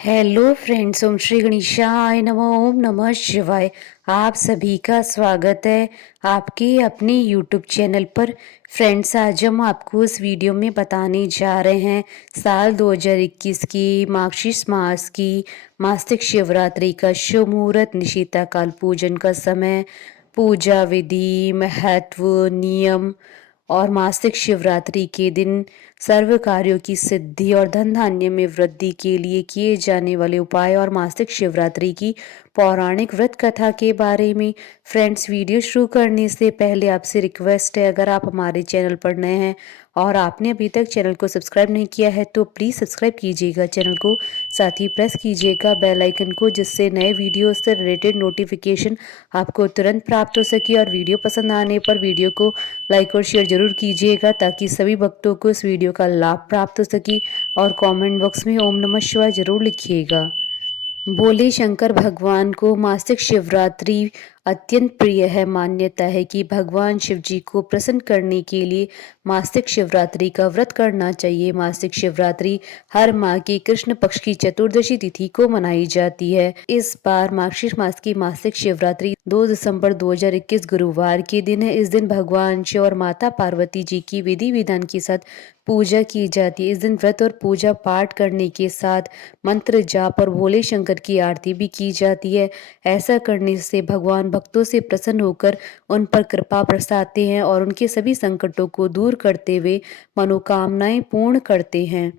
Hello friends, ओम श्री गणेशाय नमः। ओम नमः शिवाय। आप सभी का स्वागत है आपके अपने यूट्यूब चैनल पर। फ्रेंड्स, आज हम आपको इस वीडियो में बताने जा रहे हैं साल 2021 की मार्गशीर्ष मास की मासिक शिवरात्रि का शुभ मुहूर्त, निशिता काल पूजन का समय, पूजा विधि, महत्व, नियम और मासिक शिवरात्रि के दिन सर्व कार्यों की सिद्धि और धन धान्य में वृद्धि के लिए किए जाने वाले उपाय और मासिक शिवरात्रि की पौराणिक व्रत कथा के बारे में। फ्रेंड्स, वीडियो शुरू करने से पहले आपसे रिक्वेस्ट है, अगर आप हमारे चैनल पर नए हैं और आपने अभी तक चैनल को सब्सक्राइब नहीं किया है तो प्लीज़ सब्सक्राइब कीजिएगा चैनल को, साथ ही प्रेस कीजिएगा बेल आइकन को, जिससे नए वीडियो से रिलेटेड नोटिफिकेशन आपको तुरंत प्राप्त हो सके। और वीडियो पसंद आने पर वीडियो को लाइक और शेयर जरूर कीजिएगा ताकि सभी भक्तों को इस वीडियो का लाभ प्राप्त हो सके। और कमेंट बॉक्स में ओम नमः शिवाय जरूर लिखिएगा। भोले शंकर भगवान को मासिक शिवरात्रि अत्यंत प्रिय है। मान्यता है कि भगवान शिव जी को प्रसन्न करने के लिए मासिक शिवरात्रि का व्रत करना चाहिए। मासिक शिवरात्रि हर माह की कृष्ण पक्ष की चतुर्दशी तिथि को मनाई जाती है। इस बार मार्गशीर्ष मास की मासिक शिवरात्रि 2 दिसंबर 2021 गुरुवार के दिन है। इस दिन भगवान शिव और माता पार्वती जी की विधि विधान के साथ पूजा की जाती है। इस दिन व्रत और पूजा पाठ करने के साथ मंत्र जाप और भोले शंकर की आरती भी की जाती है। ऐसा करने से भगवान भक्तों से प्रसन्न होकर उन पर कृपा बरसाते हैं और उनके सभी संकटों को दूर करते हुए मनोकामनाएं पूर्ण करते हैं।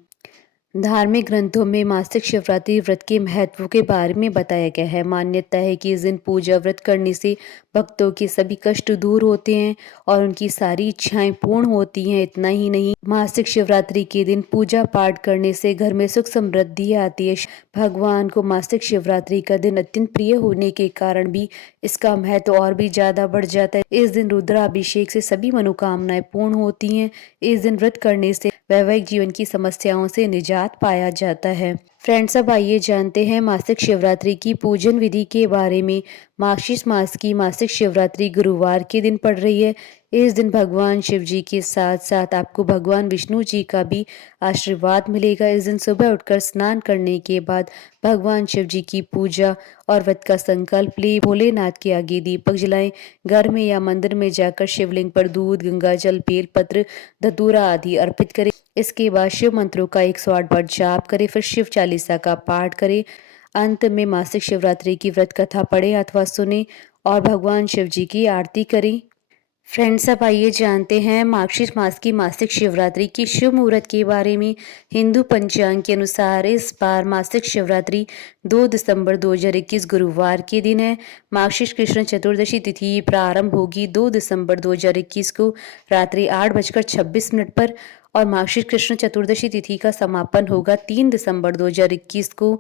धार्मिक ग्रंथों में मासिक शिवरात्रि व्रत के महत्व के बारे में बताया गया है। मान्यता है कि इस दिन पूजा व्रत करने से भक्तों के सभी कष्ट दूर होते हैं और उनकी सारी इच्छाएं पूर्ण होती हैं। इतना ही नहीं, मासिक शिवरात्रि के दिन पूजा पाठ करने से घर में सुख समृद्धि आती है। भगवान को मासिक शिवरात्रि का दिन अत्यंत प्रिय होने के कारण भी इसका महत्व और भी ज्यादा बढ़ जाता है। इस दिन रुद्राभिषेक से सभी मनोकामनाएं पूर्ण होती हैं। इस दिन व्रत करने से वैवाहिक जीवन की समस्याओं से निजात पाया जाता है। फ्रेंड्स, अब आइए जानते हैं मासिक शिवरात्रि की पूजन विधि के बारे में। मार्गशीर्ष मास की मासिक शिवरात्रि गुरुवार के दिन पड़ रही है। इस दिन भगवान शिव जी के साथ साथ आपको भगवान विष्णु जी का भी आशीर्वाद मिलेगा। इस दिन सुबह उठकर स्नान करने के बाद भगवान शिव जी की पूजा और व्रत का संकल्प ले भोलेनाथ के आगे दीपक जलाएं। घर में या मंदिर में जाकर शिवलिंग पर दूध, गंगा जल, बेल पत्र, धतूरा आदि अर्पित करें। इसके बाद शिव मंत्रों का 108 बार जाप करें, फिर शिव चालीसा का पाठ करें। अंत में मासिक शिवरात्रि की व्रत कथा पढ़ें अथवा सुने और भगवान शिव जी की आरती करें। फ्रेंड्स, अब आइए जानते हैं मार्गशीर्ष मास की मासिक शिवरात्रि की शुभ मुहूर्त के बारे में। हिंदू पंचांग के अनुसार इस बार मासिक शिवरात्रि 2 दिसंबर 2021 गुरुवार के दिन है। मार्गशीर्ष कृष्ण चतुर्दशी तिथि प्रारंभ होगी 2 दिसंबर 2021 को रात्रि 8:26 पर और मार्गशीर्ष कृष्ण चतुर्दशी तिथि का समापन होगा 3 दिसंबर 2021 को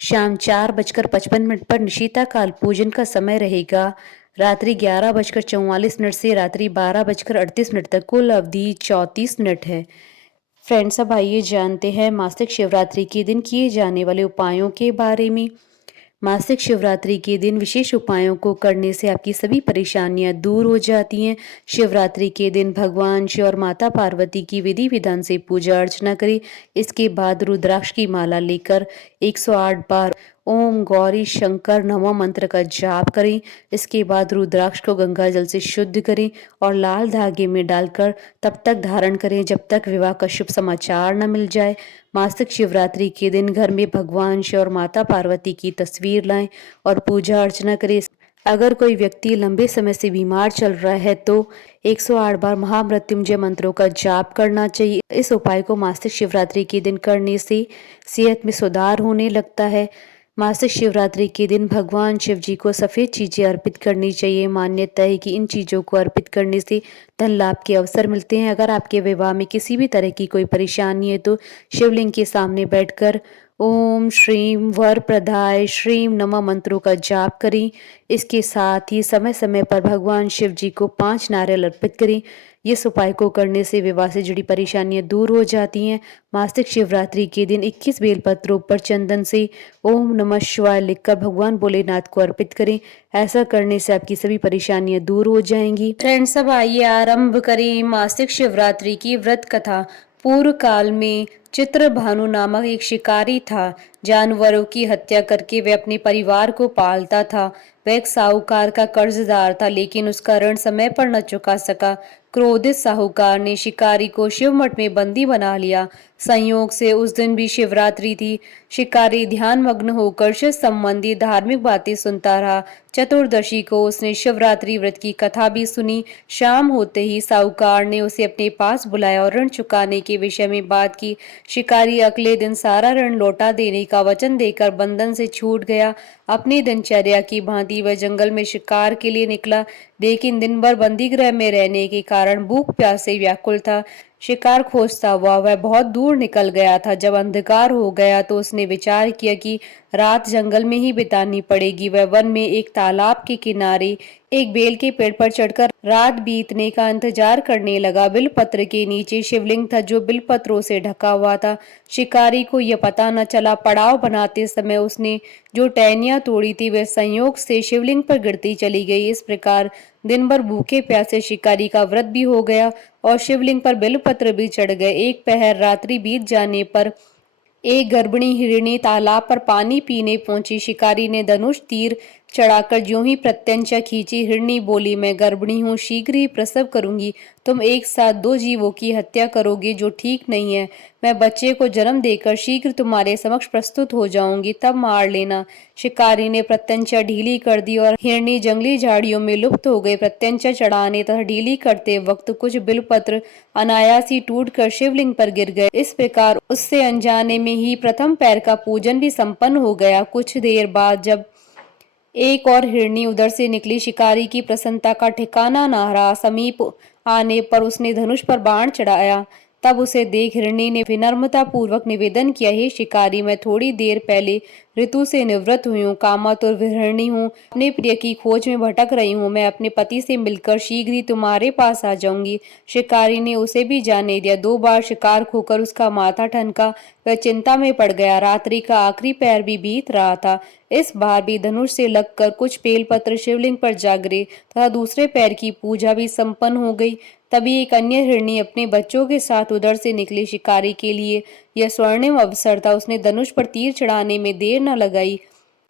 शाम 4:55 पर। निशिता काल पूजन का समय रहेगा रात्रि 11:44 से रात्रि 12:38 तक। कुल अवधि 34 मिनट है। फ्रेंड्स, अब आइए जानते हैं मासिक शिवरात्रि के दिन किए जाने वाले उपायों के बारे में। मासिक शिवरात्रि के दिन विशेष उपायों को करने से आपकी सभी परेशानियां दूर हो जाती हैं। शिवरात्रि के दिन भगवान शिव और माता पार्वती की विधि विधान से पूजा अर्चना करें। इसके बाद रुद्राक्ष की माला लेकर 108 बार ओम गौरी शंकर नमः मंत्र का जाप करें। इसके बाद रुद्राक्ष को गंगा जल से शुद्ध करें और लाल धागे में डालकर तब तक धारण करें जब तक विवाह का शुभ समाचार न मिल जाए। मासिक शिवरात्रि के दिन घर में भगवान शिव और माता पार्वती की तस्वीर लाएं और पूजा अर्चना करें। अगर कोई व्यक्ति लंबे समय से बीमार चल रहा है तो 108 बार महामृत्युंजय मंत्रों का जाप करना चाहिए। इस उपाय को मासिक शिवरात्रि के दिन करने से सेहत में सुधार होने लगता है। मासिक शिवरात्रि के दिन भगवान शिव जी को सफ़ेद चीज़ें अर्पित करनी चाहिए। मान्यता है कि इन चीज़ों को अर्पित करने से धन लाभ के अवसर मिलते हैं। अगर आपके विवाह में किसी भी तरह की कोई परेशानी है तो शिवलिंग के सामने बैठकर ओम श्रीम वर प्रदाय श्रीम नमः मंत्रों का जाप करें। इसके साथ ही समय समय पर भगवान शिव जी को 5 नारियल अर्पित करें। इस उपाय को करने से विवाह से जुड़ी परेशानियां दूर हो जाती हैं। मासिक शिवरात्रि के दिन 21 बेलपत्रों पर चंदन से ओम नमः शिवाय लिखकर भगवान भोलेनाथ को अर्पित करें। ऐसा करने से आपकी सभी परेशानियां दूर हो जाएंगी। फ्रेंड्स, अब आइए आरंभ करें मासिक शिवरात्रि की व्रत कथा। पूर्व काल में चित्रभानु नामक एक शिकारी था। जानवरों की हत्या करके वह अपने परिवार को पालता था। वह एक साहूकार का कर्जदार था, लेकिन उसका ऋण समय पर न चुका सका। क्रोधित साहूकार ने शिकारी को शिव मठ में बंदी बना लिया। संयोग से उस दिन भी शिवरात्रि थी। शिकारी ध्यान मग्न होकर शिव संबंधी धार्मिक बातें सुनता रहा। चतुर्दशी को उसने शिवरात्रि व्रत की कथा भी सुनी। शाम होते ही साहूकार ने उसे अपने पास बुलाया और ऋण चुकाने के विषय में बात की। शिकारी अगले दिन सारा ऋण लौटा देने का वचन देकर बंधन से छूट गया। अपनी दिनचर्या की भांति वह जंगल में शिकार के लिए निकला, लेकिन दिन भर बंदीगृह में रहने के कारण भूख प्यास से व्याकुल था। शिकार खोजता हुआ वह बहुत दूर निकल गया था। जब अंधकार हो गया तो उसने विचार किया कि रात जंगल में ही बितानी पड़ेगी। वह वन में एक तालाब के किनारे एक बेल के पेड़ पर चढ़कर रात बीतने का इंतजार करने लगा। बिलपत्र के नीचे शिवलिंग था जो बिलपत्रों से ढका हुआ था। शिकारी को यह पता न चला। पड़ाव बनाते समय उसने जो टहनियां तोड़ी थी वह संयोग से शिवलिंग पर गिरती चली गई। इस प्रकार दिन भर भूखे प्यासे शिकारी का व्रत भी हो गया और शिवलिंग पर बिलपत्र भी चढ़ गए। एक पहर रात्रि बीत जाने पर एक गर्भिणी हिरणी तालाब पर पानी पीने पहुंची। शिकारी ने धनुष तीर चढ़ाकर ज्यों ही प्रत्यंचा खींची। हिरणी बोली, मैं गर्भिणी हूँ, शीघ्र ही प्रसव करूंगी। तुम एक साथ दो जीवों की हत्या करोगे, जो ठीक नहीं है। मैं बच्चे को जन्म देकर शीघ्र तुम्हारे समक्ष प्रस्तुत हो जाऊंगी, तब मार लेना। शिकारी ने प्रत्यंचा ढीली कर दी और हिरणी जंगली झाड़ियों में लुप्त हो गई। प्रत्यंचा चढ़ाने तथा ढीली करते वक्त कुछ बिलपत्र अनायास ही टूटकर शिवलिंग पर गिर गए। इस प्रकार उससे अनजाने में ही प्रथम पैर का पूजन भी संपन्न हो गया। कुछ देर बाद जब एक और हिरणी उधर से निकली, शिकारी की प्रसन्नता का ठिकाना न रहा। समीप आने पर उसने धनुष पर बाण चढ़ाया। तब उसे देख हिरणी ने विनम्रता पूर्वक निवेदन किया, हे शिकारी, मैं थोड़ी देर पहले ऋतु से निवृत्त हुई हूँ, कामातुर विहरणी हूँ, अपने प्रिय की खोज में भटक रही हूँ। मैं अपने पति से मिलकर शीघ्र ही तुम्हारे पास आ जाऊंगी। शिकारी ने उसे भी जाने दिया। 2 बार शिकार खोकर उसका माथा ठनका। वह चिंता में पड़ गया। रात्रि का आखिरी पैर भी बीत रहा था। इस बार भी धनुष से लगकर कुछ बेलपत्र शिवलिंग पर जा गिरे तथा दूसरे पैर की पूजा भी संपन्न हो गई। तभी एक अन्य हिरणी अपने बच्चों के साथ उधर से निकली। शिकारी के लिए यह स्वर्णिम अवसर था। उसने धनुष पर तीर चढ़ाने में देर न लगाई।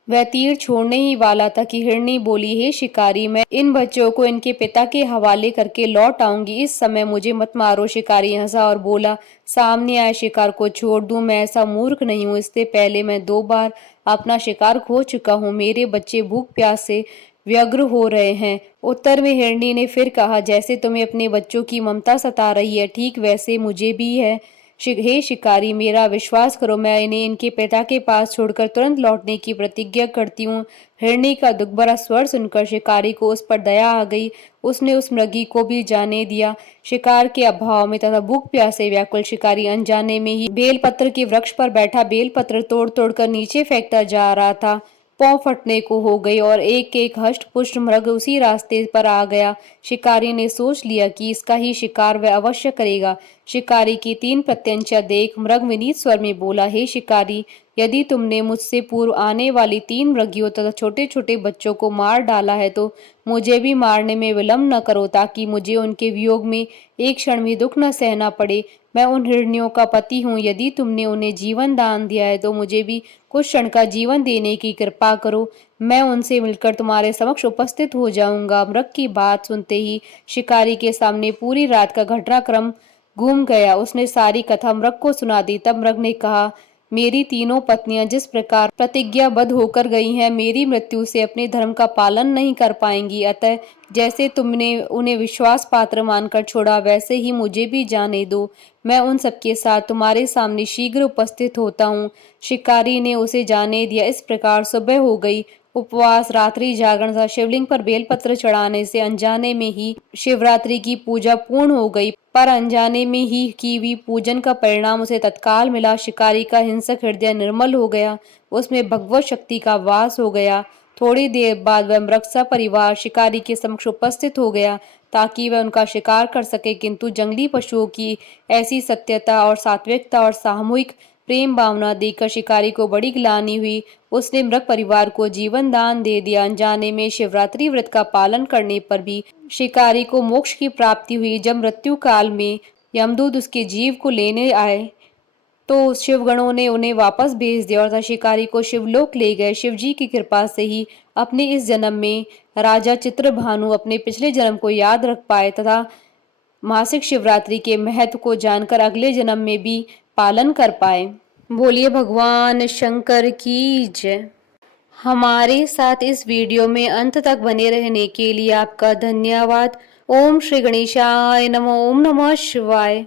वह तीर छोड़ने ही वाला था कि हिरणी बोली, हे शिकारी, मैं इन बच्चों को इनके पिता के हवाले करके लौट आऊंगी। इस समय मुझे मत मारो। शिकारी हंसा और बोला, सामने आए शिकार को छोड़ दूं? मैं ऐसा मूर्ख नहीं हूं। इससे पहले मैं 2 बार अपना शिकार खो चुका हूं। मेरे बच्चे भूख प्यास से व्यग्र हो रहे हैं। उत्तर में हिरणी ने फिर कहा, जैसे तुम्हें अपने बच्चों की ममता सता रही है, ठीक वैसे मुझे भी है। हे शिकारी, मेरा विश्वास करो, मैं इन्हें इनके पिता के पास छोड़कर तुरंत लौटने की प्रतिज्ञा करती हूँ। हिरणी का दुख भरा स्वर सुनकर शिकारी को उस पर दया आ गई। उसने उस मृगी को भी जाने दिया। शिकार के अभाव में तथा भूख प्यास से व्याकुल शिकारी अनजाने में ही बेलपत्र के वृक्ष पर बैठा बेलपत्र तोड़ तोड़कर नीचे फेंकता जा रहा था। पांव फटने को हो गई और एक एक हष्ट पुष्ट मृग उसी रास्ते पर आ गया। शिकारी ने सोच लिया कि इसका ही शिकार वह अवश्य करेगा। शिकारी की 3 प्रत्यंचा देख मृग विनीत स्वर में बोला, हे शिकारी, यदि तुमने मुझसे पूर्व आने वाली 3 मृगियों तथा छोटे छोटे बच्चों को मार डाला है तो मुझे भी मारने में विलंब न करो, ताकि मुझे उनके वियोग में एक क्षण भी दुख न सहना पड़े। मैं उन हिरनियों का पति हूँ। यदि तुमने उन्हें जीवन दान दिया है तो मुझे भी कुछ क्षण का जीवन देने की कृपा करो। मैं उनसे मिलकर तुम्हारे समक्ष उपस्थित हो जाऊंगा। मृग की बात सुनते ही शिकारी के सामने पूरी रात का घटनाक्रम घूम गया। उसने सारी कथा मृग को सुना दी। तब मृग ने कहा, मेरी तीनों पत्नियां जिस प्रकार प्रतिज्ञाबद्ध होकर गई हैं, मेरी मृत्यु से अपने धर्म का पालन नहीं कर पाएंगी। अतः जैसे तुमने उन्हें विश्वास पात्र मानकर छोड़ा, वैसे ही मुझे भी जाने दो। मैं उन सबके साथ तुम्हारे सामने शीघ्र उपस्थित होता हूँ। शिकारी ने उसे जाने दिया। इस प्रकार सुबह हो गई। उपवास, रात्रि जागरण तथा शिवलिंग पर बेलपत्र चढ़ाने से अनजाने में ही शिवरात्रि की पूजा पूर्ण हो गई। पर अनजाने में ही की हुई पूजन का परिणाम उसे तत्काल मिला। शिकारी का हिंसक हृदय निर्मल हो गया। उसमें भगवत शक्ति का वास हो गया। थोड़ी देर बाद वह मृग सपरिवार शिकारी के समक्ष उपस्थित हो गया ताकि वह उनका शिकार कर सके, किंतु जंगली पशुओं की ऐसी सत्यता और सात्विकता और सामूहिक प्रेम भावना देखकर शिकारी को बड़ी ग्लानि हुई। उसने मृग परिवार को जीवन दान दे दिया। अनजाने में शिवरात्रि व्रत का पालन करने पर भी शिकारी को मोक्ष की प्राप्ति हुई। जब मृत्यु काल में यमदूत उसके जीव को लेने आए तो शिवगणों ने उन्हें वापस भेज दिया तथा शिकारी को शिवलोक ले गए। शिव जी की कृपा से ही अपने इस जन्म में राजा चित्रभानु अपने पिछले जन्म को याद रख पाए तथा मासिक शिवरात्रि के महत्व को जानकर अगले जन्म में भी पालन कर पाए। बोलिए भगवान शंकर की जय। हमारे साथ इस वीडियो में अंत तक बने रहने के लिए आपका धन्यवाद। ओम श्री गणेशाय नमः। ओम नमः शिवाय।